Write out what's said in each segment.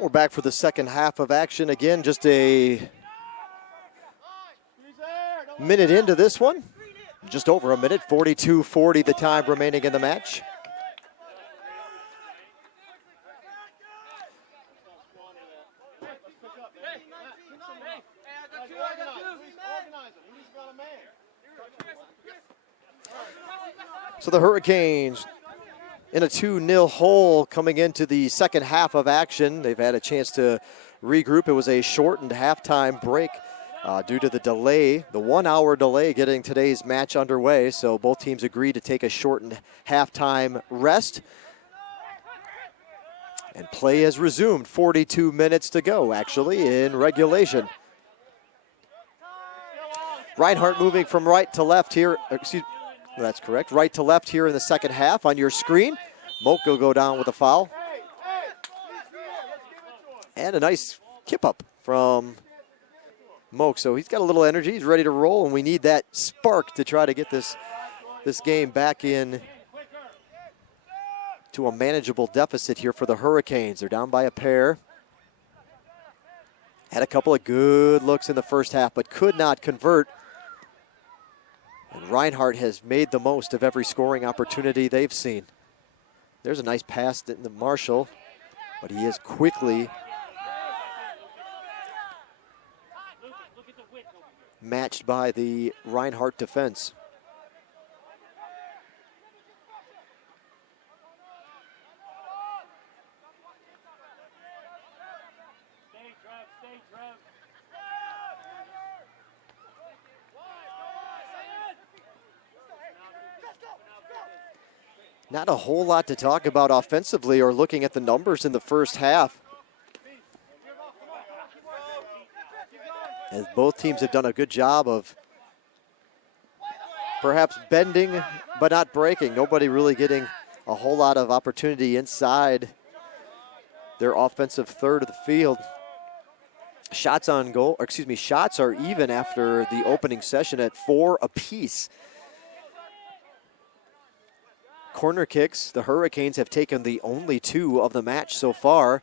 We're back for the second half of action. Again, just a minute into this one. Just over a minute, 42-40 the time remaining in the match. So the Hurricanes in a 2-0 hole coming into the second half of action. They've had a chance to regroup. It was a shortened halftime break due to the delay, the 1-hour delay getting today's match underway. So both teams agreed to take a shortened halftime rest. And play has resumed. 42 minutes to go, actually, in regulation. Reinhardt moving from right to left here. That's correct. Right to left here in the second half on your screen. Moak will go down with a foul. And a nice kip up from Moak. So he's got a little energy. He's ready to roll, and we need that spark to try to get this game back in to a manageable deficit here for the Hurricanes. They're down by a pair. Had a couple of good looks in the first half, but could not convert. And Reinhardt has made the most of every scoring opportunity they've seen. There's a nice pass into Marshall, but he is quickly matched by the Reinhardt defense. Not a whole lot to talk about offensively or looking at the numbers in the first half, as both teams have done a good job of perhaps bending but not breaking. Nobody really getting a whole lot of opportunity inside their offensive third of the field. Shots on goal, or excuse me, shots are even after the opening session at 4 apiece. Corner kicks, the Hurricanes have taken the only 2 of the match so far.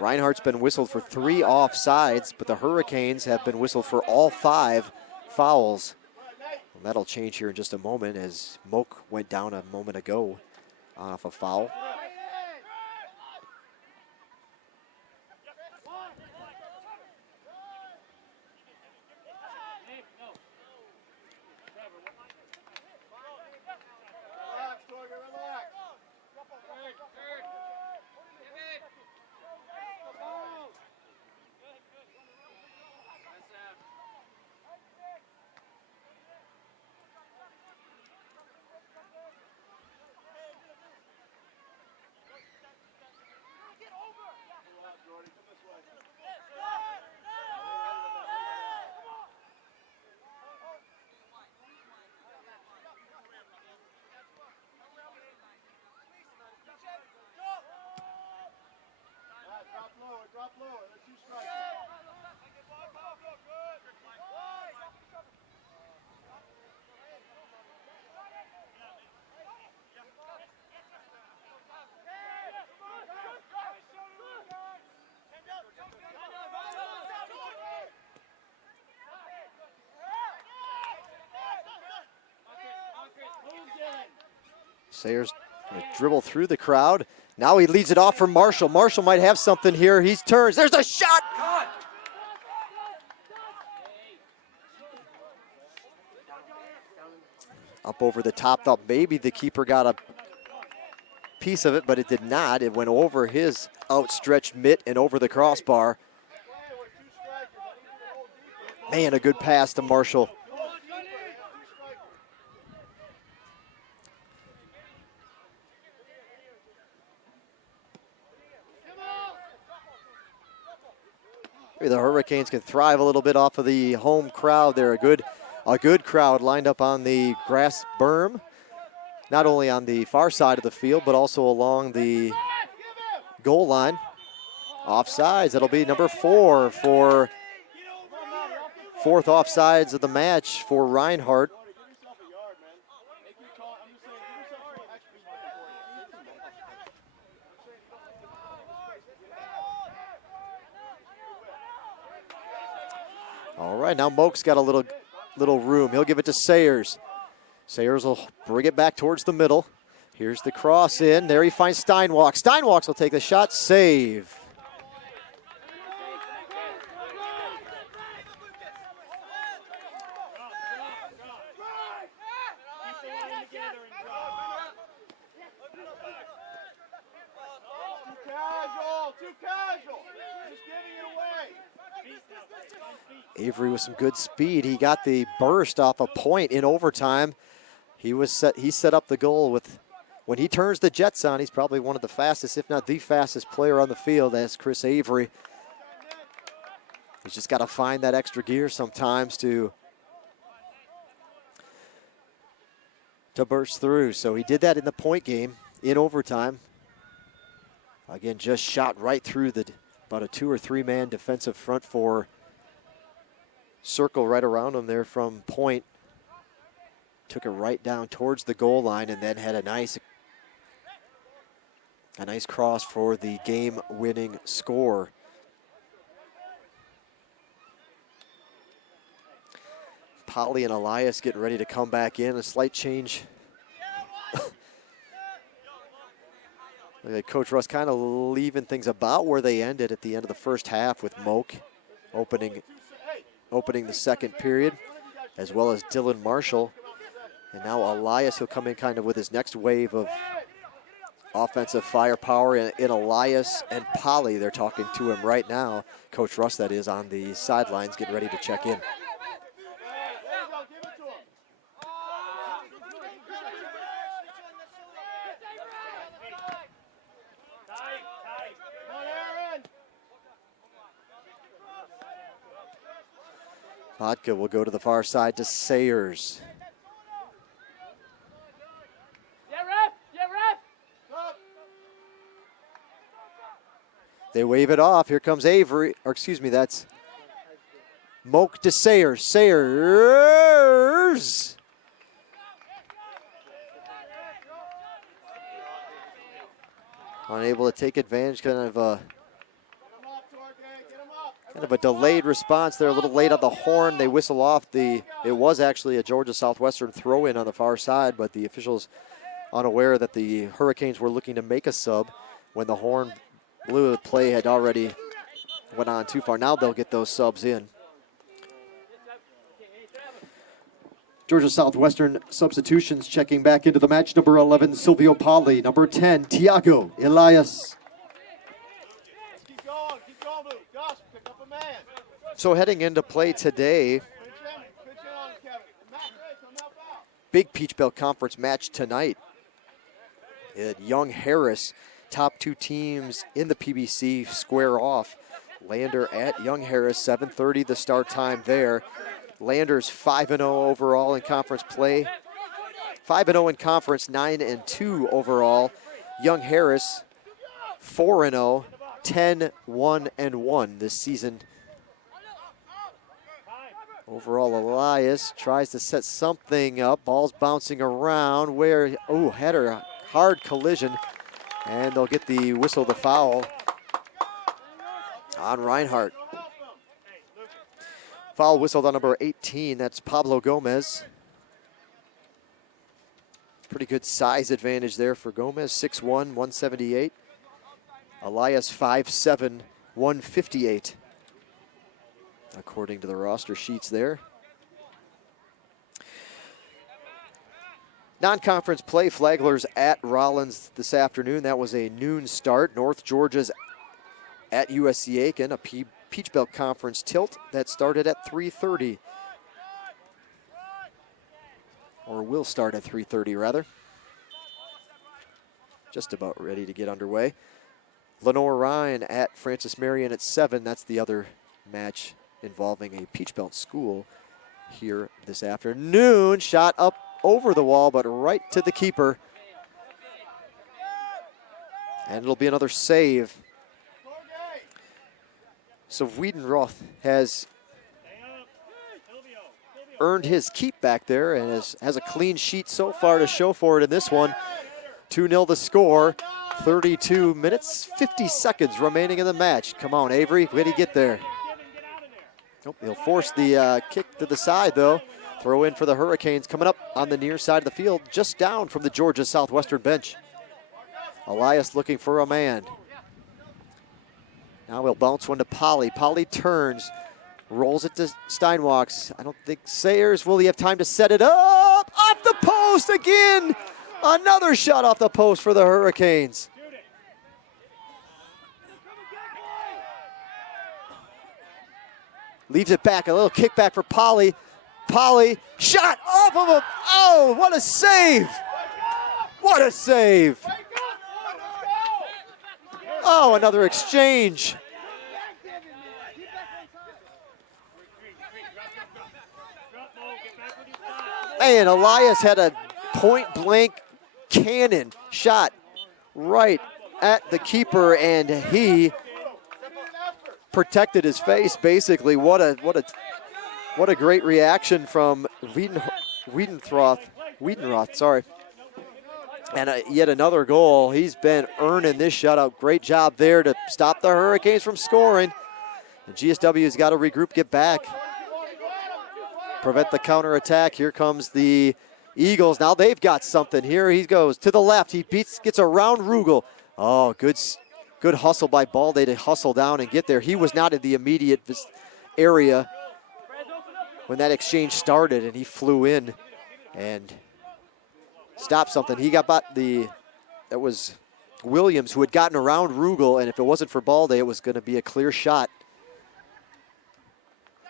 Reinhardt's been whistled for 3 offsides, but the Hurricanes have been whistled for all 5 fouls. And that'll change here in just a moment, as Moak went down a moment ago off a foul. Drop lower. Let's use strike. Sayers going to dribble through the crowd. Now he leads it off for Marshall. Marshall might have something here. He turns. There's a shot. Up over the top. Thought maybe the keeper got a piece of it, but it did not. It went over his outstretched mitt and over the crossbar. Man, a good pass to Marshall. The Hurricanes can thrive a little bit off of the home crowd. They're a good crowd lined up on the grass berm, not only on the far side of the field, but also along the goal line. Offsides, that'll be number 4 for fourth offsides of the match for Reinhardt. All right, now Moak's got a little room. He'll give it to Sayers. Sayers will bring it back towards the middle. Here's the cross in. There he finds Steinwalk. Steinwalks will take the shot. Save. Too casual. Just giving it away. Avery with some good speed. He got the burst off a point in overtime. He set up the goal with, when he turns the jets on, he's probably one of the fastest, if not the fastest player on the field. That's Chris Avery. He's just got to find that extra gear sometimes to burst through. So he did that in the point game in overtime. Again, just shot right through about a 2 or 3 man defensive front four circle right around him there from point. Took it right down towards the goal line and then had a nice cross for the game-winning score. Polly and Elias getting ready to come back in. A slight change. Coach Russ kind of leaving things about where they ended at the end of the first half with Moak opening the second period, as well as Dylan Marshall. And now Elias, he'll come in kind of with his next wave of offensive firepower in Elias and Polly. They're talking to him right now. Coach Russ, that is, on the sidelines, getting ready to check in. Vodka will go to the far side to Sayers. They wave it off. Here comes Avery, or excuse me, that's Moak to Sayers. Sayers! Unable to take advantage, kind of a delayed response there, a little late on the horn. They whistle off it was actually a Georgia Southwestern throw-in on the far side, but the officials unaware that the Hurricanes were looking to make a sub when the horn blew. The play had already went on too far. Now they'll get those subs in. Georgia Southwestern substitutions checking back into the match. Number 11, Silvio Polly. Number 10, Tiago Elias. So heading into play today, big Peach Belt Conference match tonight. Young Harris, top 2 teams in the PBC square off. Lander at Young Harris, 7:30 the start time there. Lander's 5-0 overall in conference play. 5-0 in conference, 9-2 overall. Young Harris, 4-0, 10-1-1 this season. Overall, Elias tries to set something up. Ball's bouncing around. Header, hard collision. And they'll get the whistle, the foul on Reinhardt. Foul whistled on number 18. That's Pablo Gomez. Pretty good size advantage there for Gomez. 6'1", 178. Elias 5'7", 158. According to the roster sheets there. Non-conference play, Flaglers at Rollins this afternoon. That was a noon start. North Georgia's at USC Aiken, a Peach Belt Conference tilt that started at 3:30. Or will start at 3:30 rather. Just about ready to get underway. Lenore Ryan at Francis Marion at 7. That's the other match involving a Peach Belt school here this afternoon. Shot up over the wall, but right to the keeper. And it'll be another save. So Wiedenroth has earned his keep back there and has a clean sheet so far to show for it in this one. 2-0 the score. 32 minutes, 50 seconds remaining in the match. Come on, Avery, way to get there. Nope, he'll force the kick to the side, though. Throw in for the Hurricanes coming up on the near side of the field, just down from the Georgia Southwestern bench. Elias looking for a man. Now we'll bounce one to Polly. Polly turns, rolls it to Steinwalks. I don't think Sayers, will he have time to set it up? Off the post again! Another shot off the post for the Hurricanes. Leaves it back, a little kickback for Polly. Polly, shot off of him. Oh, what a save! What a save! Oh, another exchange. Man, Elias had a point-blank cannon shot right at the keeper, and he protected his face, basically. What a great reaction from Wiedenroth, sorry. And yet another goal. He's been earning this shutout. Great job there to stop the Hurricanes from scoring. And GSW's got to regroup, get back, prevent the counterattack. Here comes the Eagles. Now they've got something. Here he goes to the left. He gets around Rugel. Oh, good hustle by Balde to hustle down and get there. He was not in the immediate area when that exchange started, and he flew in and stopped something. He got that was Williams who had gotten around Rugel, and if it wasn't for Balde, it was going to be a clear shot.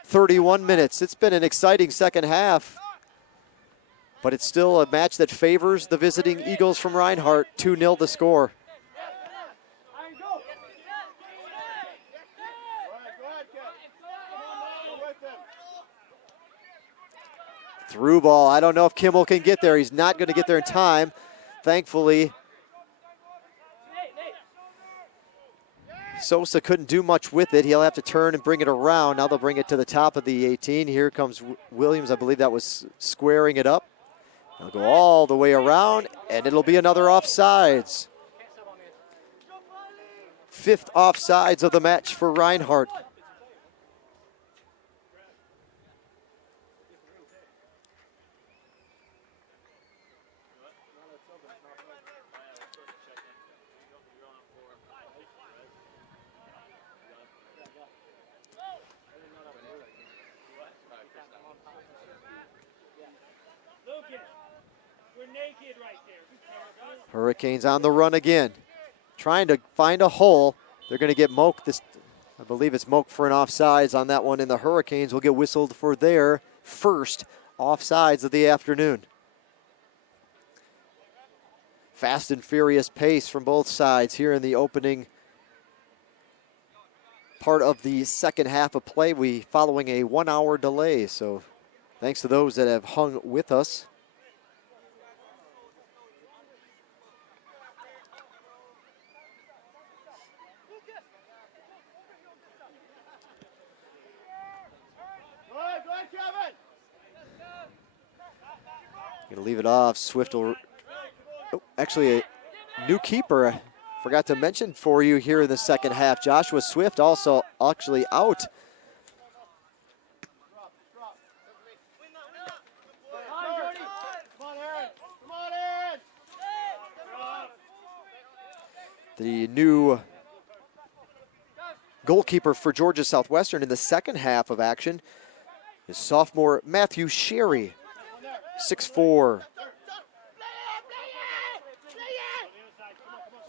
31 minutes. It's been an exciting second half, but it's still a match that favors the visiting Eagles from Reinhardt. 2-0 the score. Through ball. I don't know if Kimmel can get there. He's not going to get there in time. Thankfully, Sosa couldn't do much with it. He'll have to turn and bring it around. Now they'll bring it to the top of the 18. Here comes Williams. I believe that was squaring it up. They'll go all the way around, and it'll be another offsides. 5th offsides of the match for Reinhardt. Hurricanes on the run again, trying to find a hole. They're going to get Moak. I believe it's Moak for an offsides on that one, and the Hurricanes will get whistled for their first offsides of the afternoon. Fast and furious pace from both sides here in the opening part of the second half of play. We following a 1-hour delay, so thanks to those that have hung with us. Gonna leave it off. Swift will, actually a new keeper. I forgot to mention for you here in the second half. Joshua Swift also actually out. The new goalkeeper for Georgia Southwestern in the second half of action is sophomore Matthew Sherry. 6'4",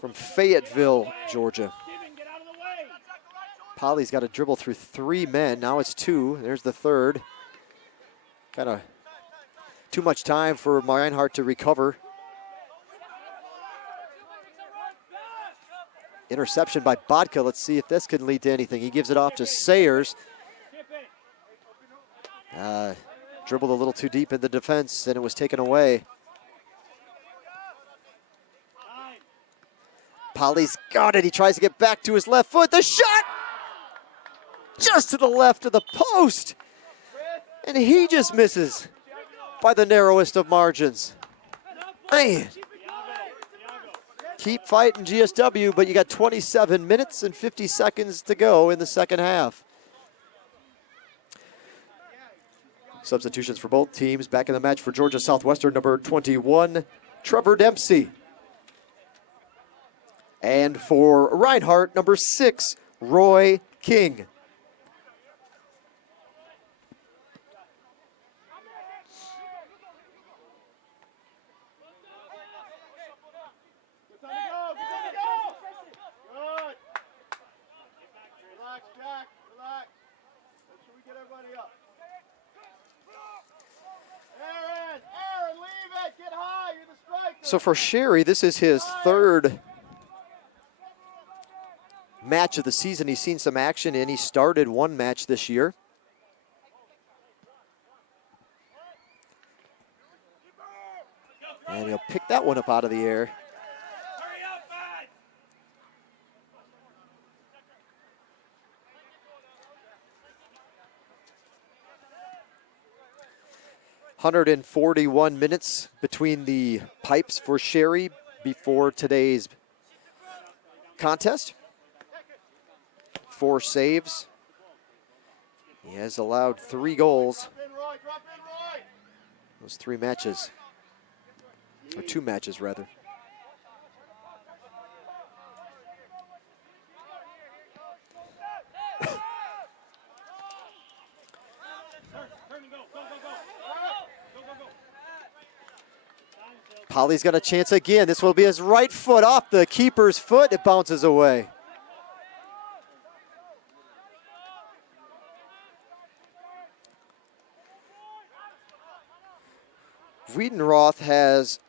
from Fayetteville, Georgia. Polly's got to dribble through 3 men. Now it's 2. There's the third. Kind of too much time for Reinhardt to recover. Interception by Bodka. Let's see if this can lead to anything. He gives it off to Sayers. Dribbled a little too deep in the defense, and it was taken away. Polly's got it. He tries to get back to his left foot. The shot! Just to the left of the post. And he just misses by the narrowest of margins. Man. Keep fighting, GSW, but you got 27 minutes and 50 seconds to go in the second half. Substitutions for both teams. Back in the match for Georgia Southwestern, number 21, Trevor Dempsey. And for Reinhardt, number 6, Roy King. So for Sherry, this is his third match of the season. He's seen some action in. He started one match this year. And he'll pick that one up out of the air. 141 minutes between the pipes for Sherry before today's contest. 4 saves. He has allowed 3 goals. Those 3 matches, or 2 matches rather. Polly's got a chance again. This will be his right foot off the keeper's foot. It bounces away. Wiedenroth has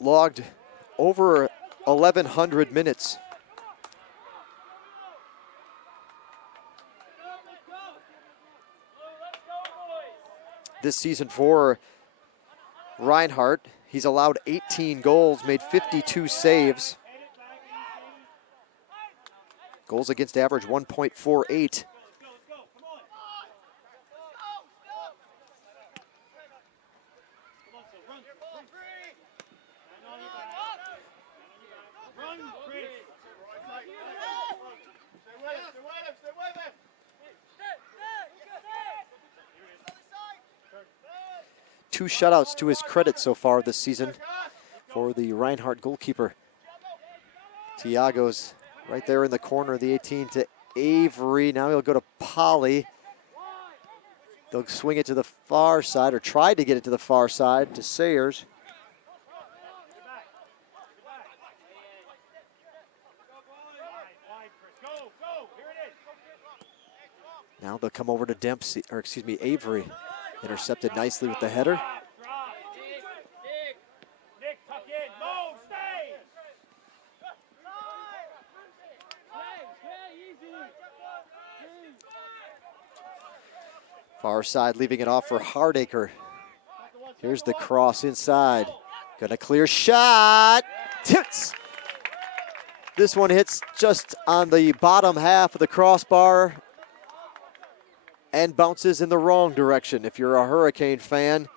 logged over 1,100 minutes. This season for Reinhardt. He's allowed 18 goals, made 52 saves. Goals against average 1.48. Two shutouts to his credit so far this season for the Reinhardt goalkeeper. Tiago's right there in the corner of the 18 to Avery. Now he'll go to Polly. They'll swing it to the far side, or try to get it to the far side to Sayers. Now they'll come over to Dempsey, or excuse me, Avery. Intercepted nicely with the header. Far side, leaving it off for Hardacre. Here's the cross inside. Got a clear shot. Tips. This one hits just on the bottom half of the crossbar and bounces in the wrong direction. If you're a Hurricane fan,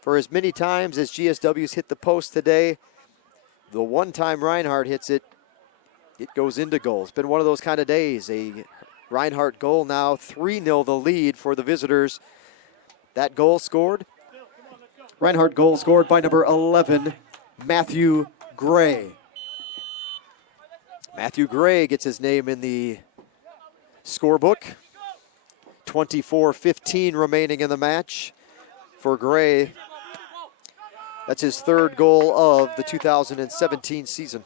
for as many times as GSW's hit the post today, the one time Reinhardt hits it, it goes into goal. It's been one of those kind of days. A Reinhardt goal now, 3-0 the lead for the visitors. That goal scored. Reinhardt goal scored by number 11, Matthew Gray. Matthew Gray gets his name in the scorebook. 24:15 remaining in the match for Gray. That's his 3rd goal of the 2017 season.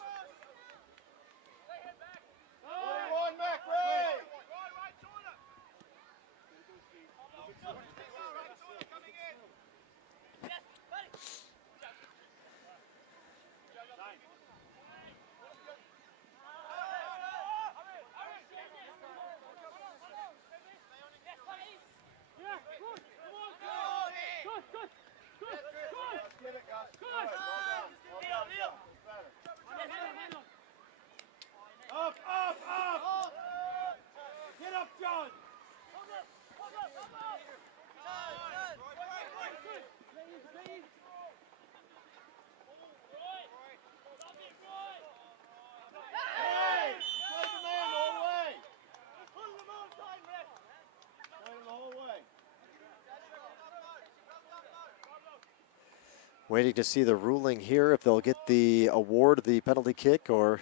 Waiting to see the ruling here, if they'll get the award of the penalty kick or.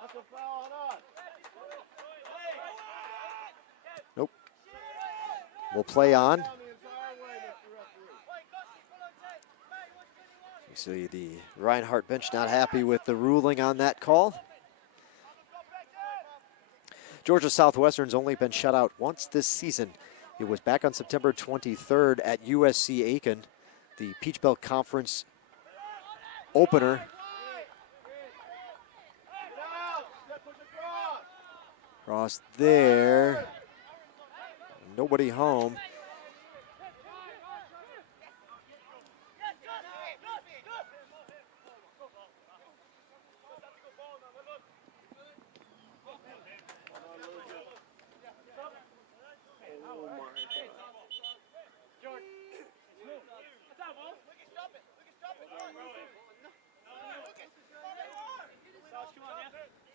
That's a foul on us. Nope. We'll play on. Down the entire way, Mr. Referee. You see the Reinhardt bench not happy with the ruling on that call. Georgia Southwestern's only been shut out once this season. It was back on September 23rd at USC Aiken, the Peach Belt Conference opener. Down. Step push across. Cross there. Nobody home.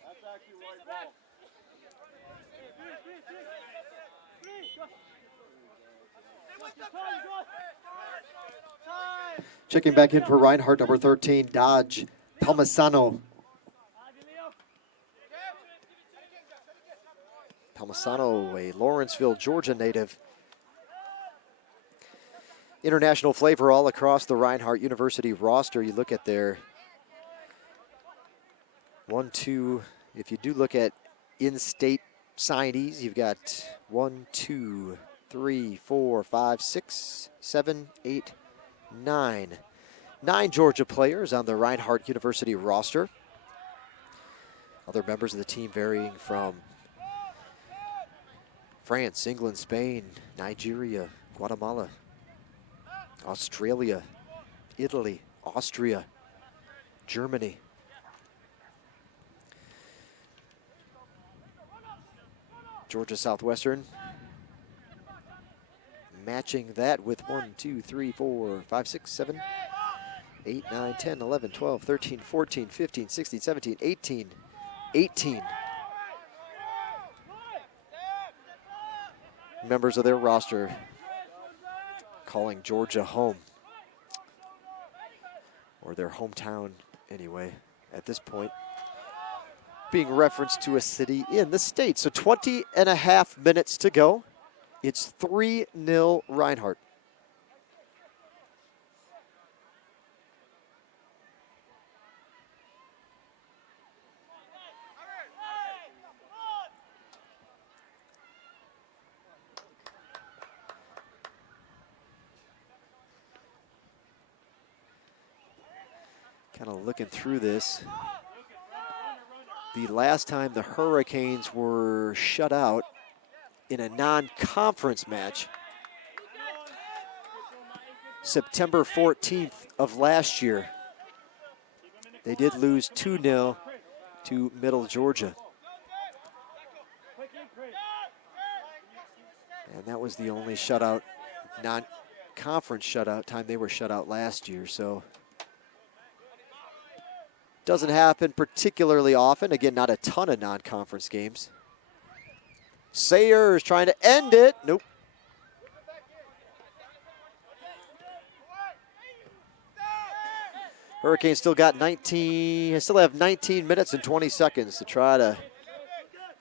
That's actually right ball. Checking back in for Reinhardt, number 13, Dodge Palmisano. Palmisano, a Lawrenceville, Georgia native. International flavor all across the Reinhardt University roster. You look at their 1, 2, if you do look at in-state signees, you've got 1, 2, 3, 4, 5, 6, 7, 8, 9. 9 Georgia players on the Reinhardt University roster. Other members of the team varying from France, England, Spain, Nigeria, Guatemala, Australia, Italy, Austria, Germany. Georgia Southwestern matching that with 1, 2, 3, 4, 5, 6, 7, 8, 9, 10, 11, 12, 13, 14, 15, 16, 17, 18, 18 members of their roster calling Georgia home, or their hometown anyway at this point, being referenced to a city in the state. So 20.5 minutes to go. It's 3-0 Reinhardt. Kind of looking through this. The last time the Hurricanes were shut out in a non-conference match, September 14th of last year, they did lose 2-0 to Middle Georgia. And that was the only shutout, non-conference shutout time they were shut out last year. So doesn't happen particularly often. Again, not a ton of non-conference games. Sayers trying to end it. Nope. Hurricanes still got 19, still have 19 minutes and 20 seconds to try to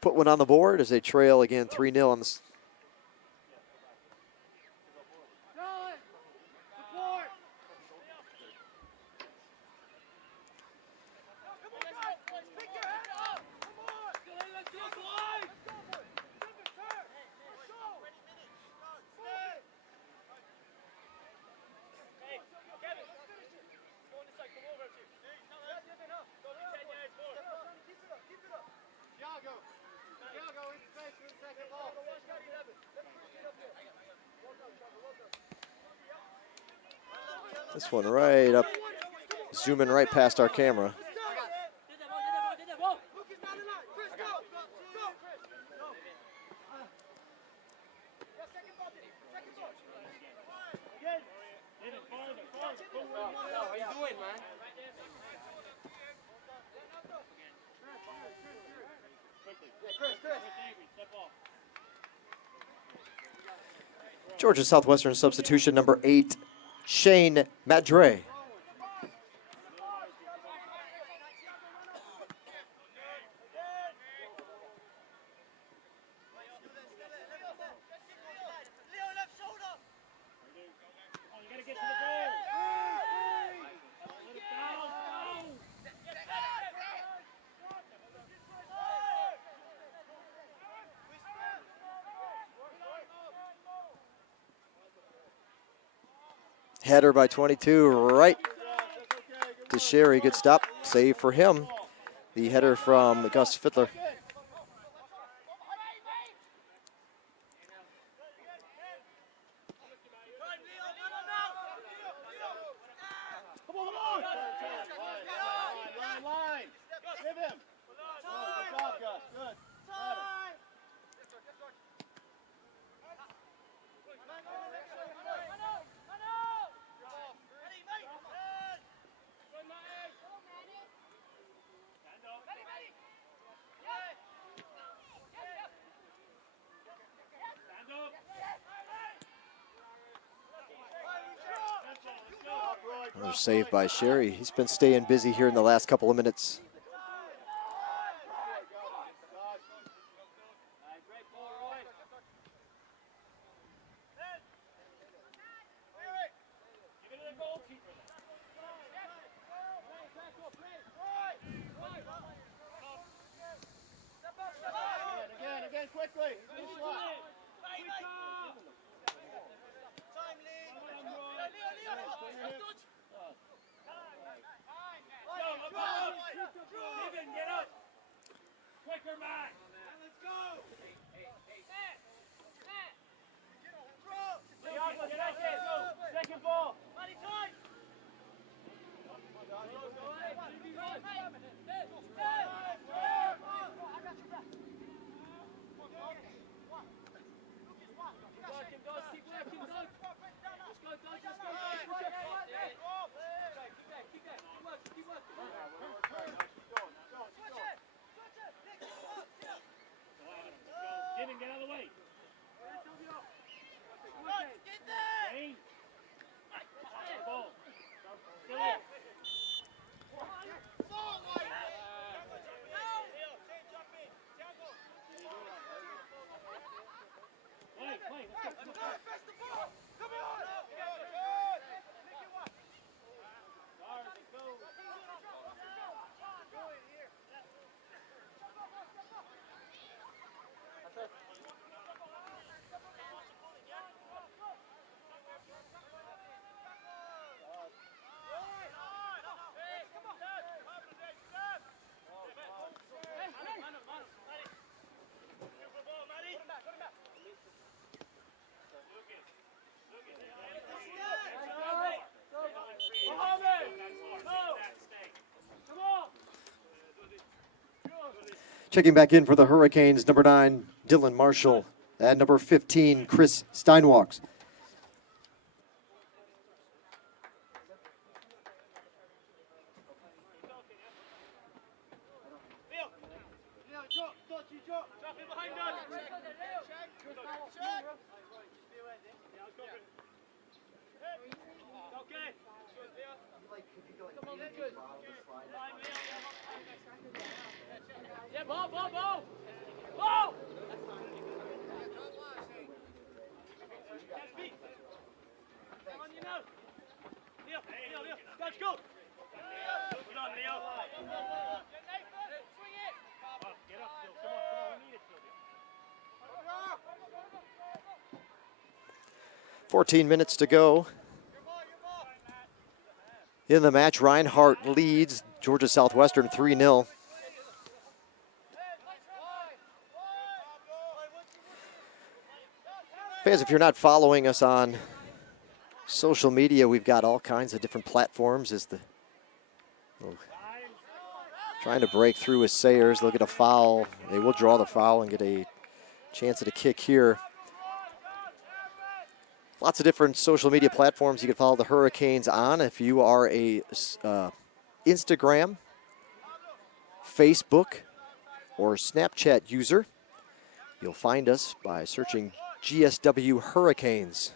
put one on the board as they trail again 3-0 on the. This one right up, zooming right past our camera. Georgia Southwestern substitution number 8, Shane Madre. Header by 22, right to Sherry. Good stop, save for him. The header from Gus Fittler. Another save by Sherry. He's been staying busy here in the last couple of minutes. Again, quickly. Get up! Quicker, man! Let's go! Second ball! Get out of the way. Ball. Checking back in for the Hurricanes, number 9, Dylan Marshall, and number 15, Chris Steinwalks. .14 minutes to go in the match. Reinhardt leads Georgia Southwestern 3-0. Fans, if you're not following us on social media, we've got all kinds of different platforms. Trying to break through with Sayers. They'll get a foul. They will draw the foul and get a chance at a kick here. Lots of different social media platforms you can follow the Hurricanes on. If you are a Instagram, Facebook, or Snapchat user, you'll find us by searching GSW Hurricanes.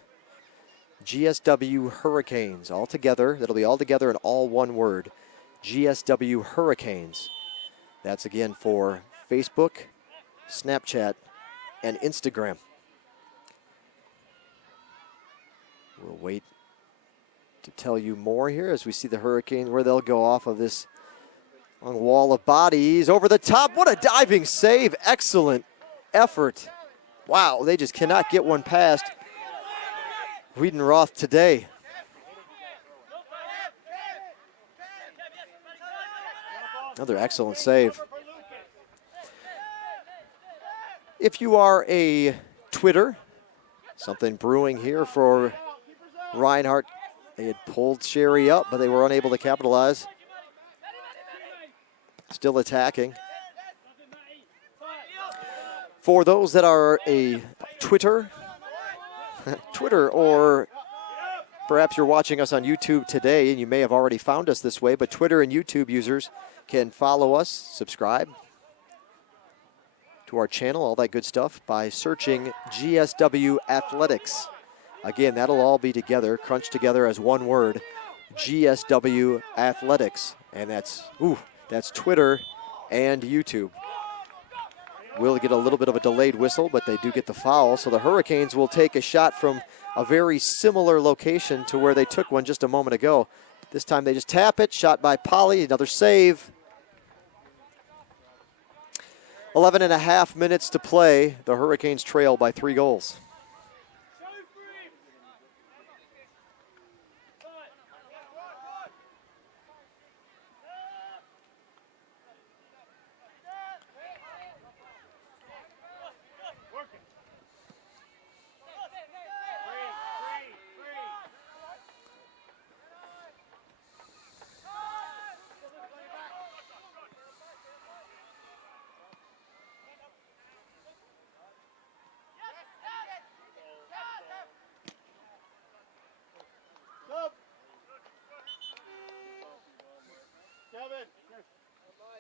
GSW Hurricanes, all together. That'll be all together in all one word. GSW Hurricanes. That's again for Facebook, Snapchat, and Instagram. We'll wait to tell you more here as we see the Hurricanes, where they'll go off of this long wall of bodies. Over the top. What a diving save. Excellent effort. Wow, they just cannot get one past Wiedenroth today. Another excellent save. If you are a Twitter, something brewing here for Reinhardt. They had pulled Sherry up, but they were unable to capitalize. Still attacking. For those that are a Twitter, or perhaps you're watching us on YouTube today, and you may have already found us this way, but Twitter and YouTube users can follow us, subscribe to our channel, all that good stuff, by searching GSW Athletics. Again, that'll all be together, crunched together as one word, GSW Athletics. And that's Twitter and YouTube. We'll get a little bit of a delayed whistle, but they do get the foul. So the Hurricanes will take a shot from a very similar location to where they took one just a moment ago. This time they just tap it, shot by Polly, another save. 11.5 minutes to play. The Hurricanes trail by 3 goals.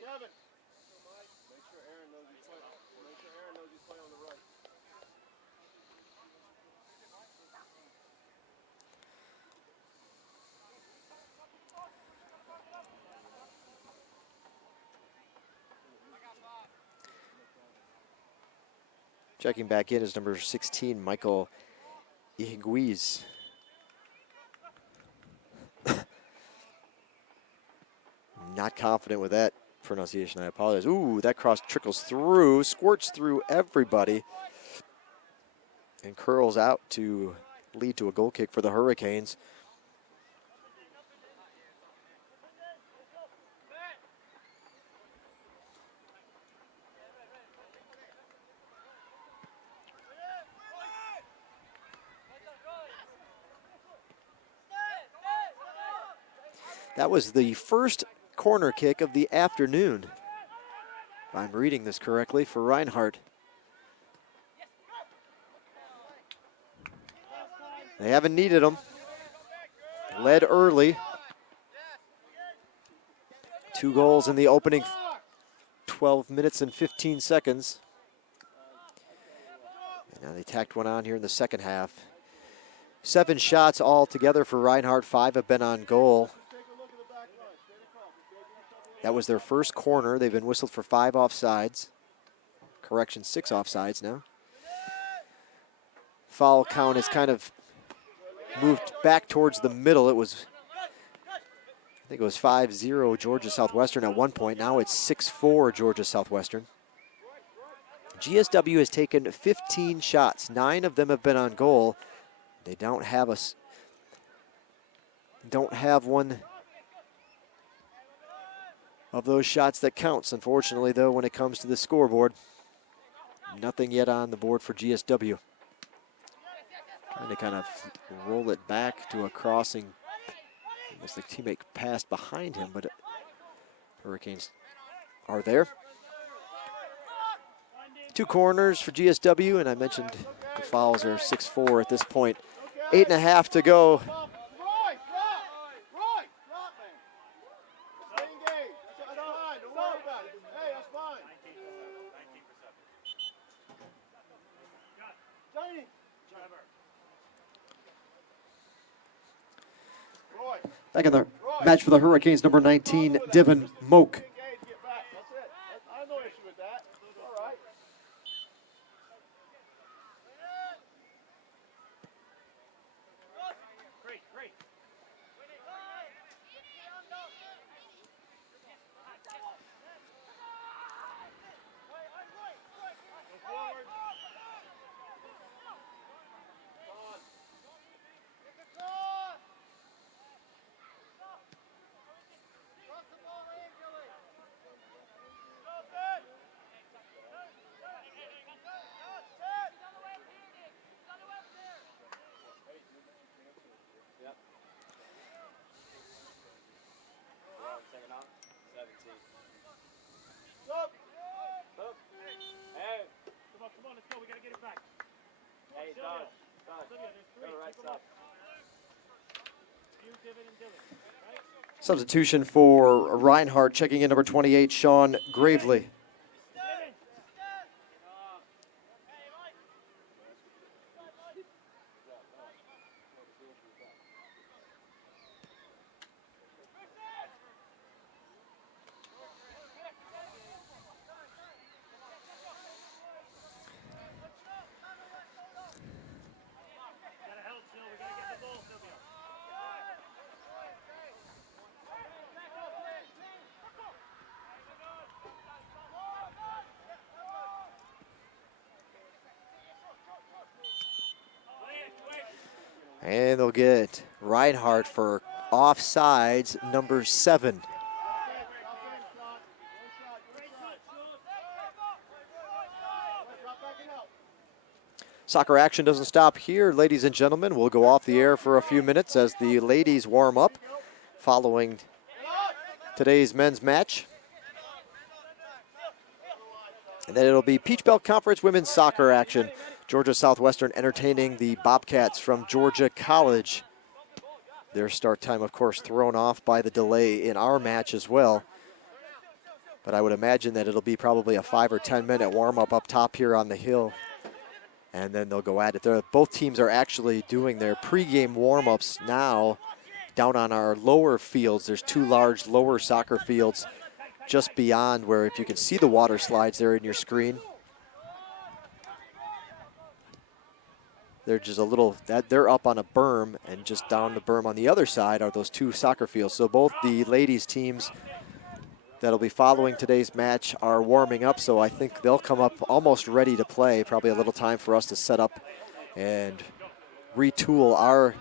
Kevin. Make sure Aaron knows he's playing. Make sure Aaron knows he's playing on the right. Checking back in is number 16, Michael Ihiguiz. Not confident with that pronunciation, I apologize. Ooh, that cross trickles through, squirts through everybody, and curls out to lead to a goal kick for the Hurricanes. That was the first corner kick of the afternoon, if I'm reading this correctly, for Reinhardt. They haven't needed them. Led early. 2 goals in the opening 12 minutes and 15 seconds. And now they tacked one on here in the second half. 7 shots all together for Reinhardt. 5 have been on goal. That was their first corner. They've been whistled for 5 offsides. Correction, 6 offsides now. Foul count has kind of moved back towards the middle. It was, I think it was 5-0 Georgia Southwestern at one point. Now it's 6-4 Georgia Southwestern. GSW has taken 15 shots. 9 of them have been on goal. They don't have one of those shots that counts. Unfortunately, though, when it comes to the scoreboard, nothing yet on the board for GSW. Trying to kind of roll it back to a crossing. I guess the teammate passed behind him, but Hurricanes are there. 2 corners for GSW, and I mentioned the fouls are 6-4 at this point. 8.5 to go. Johnny. Back in the match for the Hurricanes, number 19, Divin Moak. Engage, get back. That's it. I have no issue with that. All right. Great. Go forward. Come on, let's go. We gotta get it back. Hey, Don. There's three. Right side. You, Divin, and Dylan. Right? Substitution for Reinhardt, checking in number 28, Sean Gravely. And they'll get Reinhardt for offsides, number 7. Soccer action doesn't stop here, ladies and gentlemen. We'll go off the air for a few minutes as the ladies warm up following today's men's match. And then it'll be Peach Belt Conference women's soccer action. Georgia Southwestern entertaining the Bobcats from Georgia College. Their start time, of course, thrown off by the delay in our match as well. But I would imagine that it'll be probably a 5 or 10 minute warm-up up top here on the hill. And then they'll go at it. Both teams are actually doing their pregame warm-ups now down on our lower fields. There's 2 large lower soccer fields just beyond where, if you can see the water slides there in your screen. They're just a little, they're up on a berm, and just down the berm on the other side are those 2 soccer fields. So both the ladies teams that'll be following today's match are warming up, so I think they'll come up almost ready to play. Probably a little time for us to set up and retool our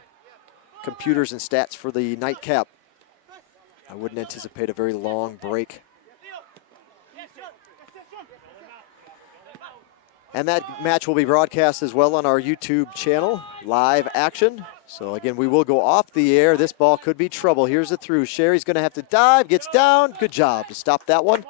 computers and stats for the nightcap. I wouldn't anticipate a very long break. And that match will be broadcast as well on our YouTube channel, live action. So again, we will go off the air. This ball could be trouble. Here's it through. Sherry's going to have to dive, gets down. Good job to stop that one.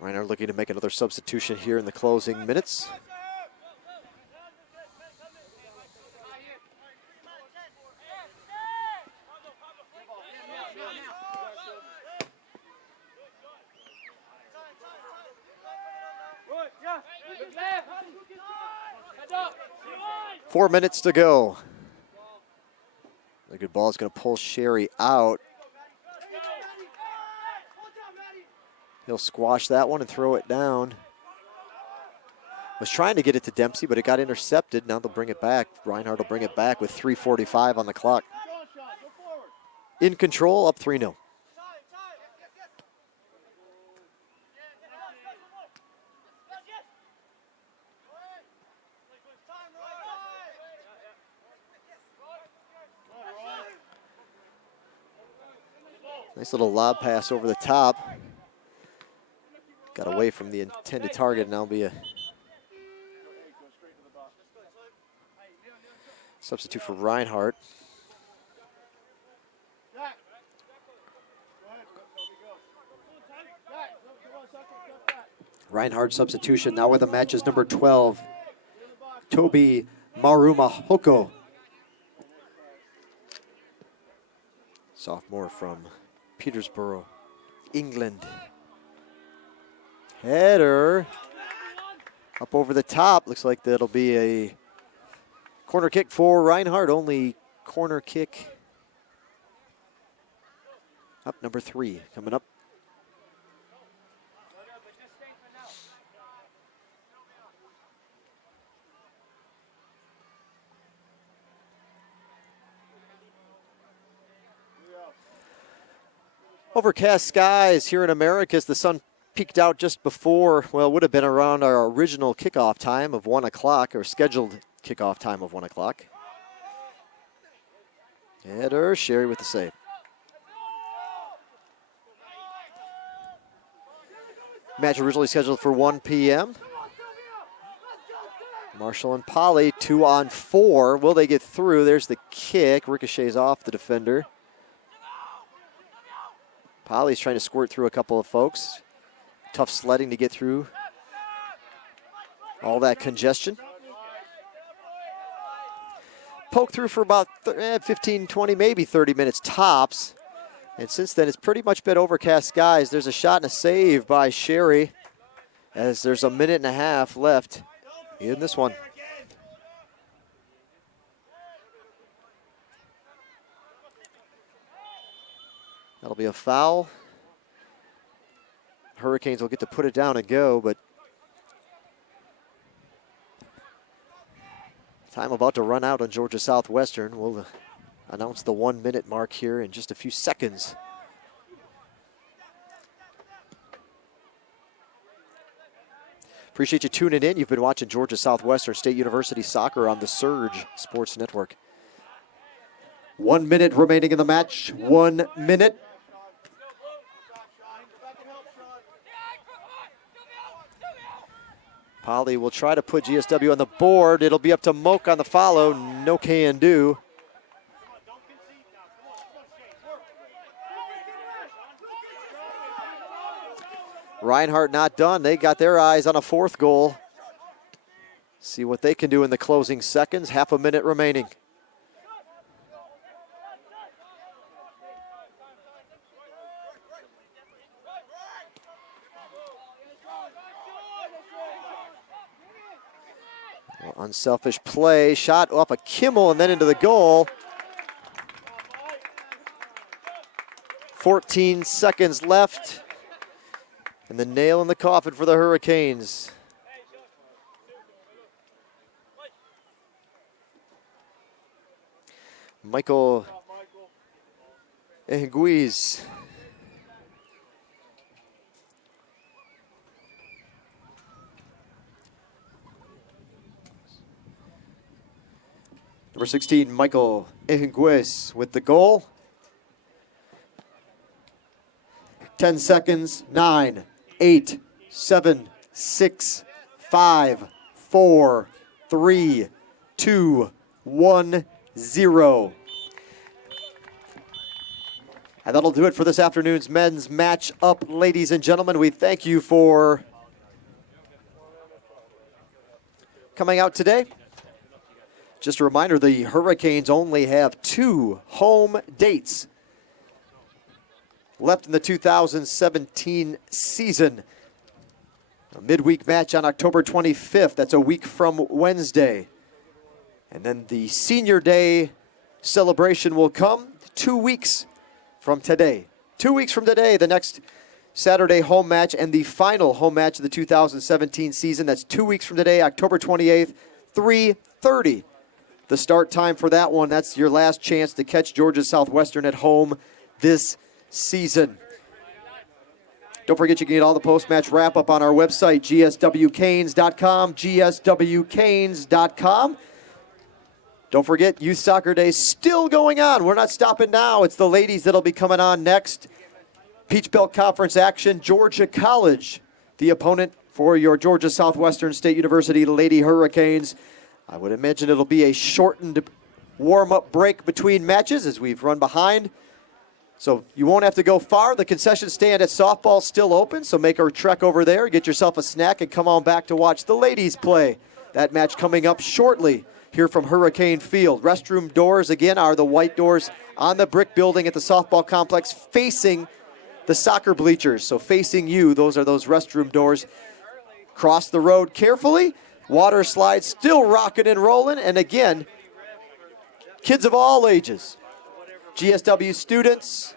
Reinhardt looking to make another substitution here in the closing minutes. Four minutes to go. The good ball is going to pull Sherry out. He'll squash that one and throw it down. Was trying to get it to Dempsey, but it got intercepted. Now they'll bring it back. Reinhardt will bring it back with 3:45 on the clock. In control, up 3-0. Nice little lob pass over the top. Got away from the intended target, and now be a substitute for Reinhardt. Reinhardt substitution. Now with the match is number 12, Toby Marumahoko. Sophomore from Petersborough, England. Header up over the top. Looks like that'll be a corner kick for Reinhardt. Only corner kick. Up number 3 coming up. Overcast skies here in Americus. The sun peaked out just before, well, it would have been around our original kickoff time of 1 o'clock, or scheduled kickoff time of 1 o'clock. Header, Sherry with the save. Match originally scheduled for 1 p.m. Marshall and Polly, 2 on 4. Will they get through? There's the kick. Ricochets off the defender. Polly's trying to squirt through a couple of folks. Tough sledding to get through all that congestion. Poke through for about 15, 20, maybe 30 minutes tops. And since then, it's pretty much been overcast skies. There's a shot and a save by Sherry as there's a minute and a half left in this one. That'll be a foul. Hurricanes will get to put it down and go, but time about to run out on Georgia Southwestern. We'll announce the 1 minute mark here in just a few seconds. Appreciate you tuning in. You've been watching Georgia Southwestern State University Soccer on the Surge Sports Network. 1 minute remaining in the match. 1 minute. Polly will try to put GSW on the board. It'll be up to Moak on the follow. No can do. Reinhardt not done. They got their eyes on a 4th goal. See what they can do in the closing seconds. Half a minute remaining. Unselfish play, shot off a Kimmel and then into the goal. 14 seconds left. And the nail in the coffin for the Hurricanes. Michael Eguiz. Number 16, Michael Eguiz with the goal. 10 seconds, 9, 8, 7, 6, 5, 4, 3, 2, 1, 0. And that'll do it for this afternoon's men's match up, ladies and gentlemen. We thank you for coming out today. Just a reminder, the Hurricanes only have 2 home dates left in the 2017 season. A midweek match on October 25th. That's a week from Wednesday. And then the Senior Day celebration will come 2 weeks from today. 2 weeks from today, the next Saturday home match and the final home match of the 2017 season. That's 2 weeks from today, October 28th, 3:30. The start time for that one. That's your last chance to catch Georgia Southwestern at home this season. Don't forget you can get all the post-match wrap-up on our website, gswcanes.com, gswcanes.com. Don't forget, Youth Soccer Day is still going on. We're not stopping now. It's the ladies that'll be coming on next. Peach Belt Conference action, Georgia College, the opponent for your Georgia Southwestern State University Lady Hurricanes. I would imagine it'll be a shortened warm-up break between matches as we've run behind. So you won't have to go far. The concession stand at softball still open, so make a trek over there, get yourself a snack, and come on back to watch the ladies play. That match coming up shortly here from Hurricane Field. Restroom doors, again, are the white doors on the brick building at the softball complex facing the soccer bleachers. So facing you, those are those restroom doors. Cross the road carefully. Water slides still rocking and rolling. And again, kids of all ages. GSW students,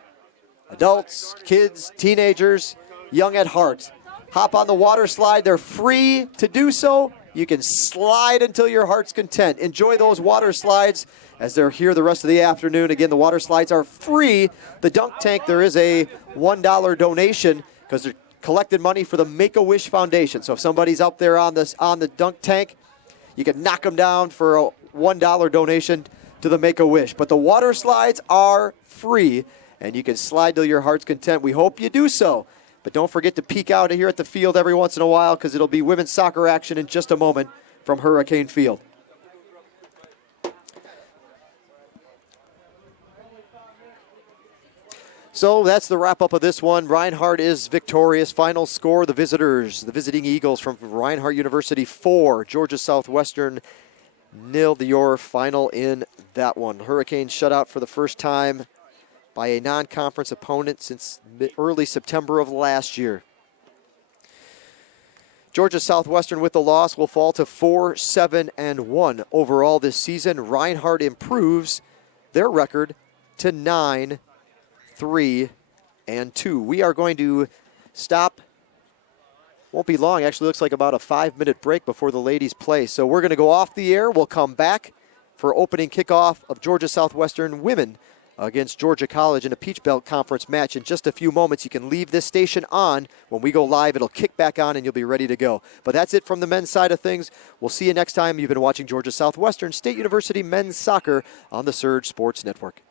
adults, kids, teenagers, young at heart. Hop on the water slide. They're free to do so. You can slide until your heart's content. Enjoy those water slides as they're here the rest of the afternoon. Again, the water slides are free. The dunk tank, there is a $1 donation because they're collecting money for the Make-A-Wish Foundation. So if somebody's up there on the dunk tank, you can knock them down for a $1 donation to the Make-A-Wish. But the water slides are free, and you can slide till your heart's content. We hope you do so. But don't forget to peek out here at the field every once in a while because it'll be women's soccer action in just a moment from Hurricane Field. So that's the wrap-up of this one. Reinhardt is victorious. Final score, the visitors, the visiting Eagles from Reinhardt University 4, Georgia Southwestern 0. Your final in that one. Hurricanes shut out for the first time by a non-conference opponent since early September of last year. Georgia Southwestern with the loss will fall to 4-7-1 overall this season. Reinhardt improves their record to 9-3-2. We are going to stop. Won't be long. Actually looks like about a 5-minute break before the ladies play. So we're going to go off the air. We'll come back for opening kickoff of Georgia Southwestern women against Georgia College in a Peach Belt Conference match in just a few moments. You can leave this station on. When we go live, it'll kick back on and you'll be ready to go. But that's it from the men's side of things. We'll see you next time. You've been watching Georgia Southwestern State University Men's Soccer on the Surge Sports Network.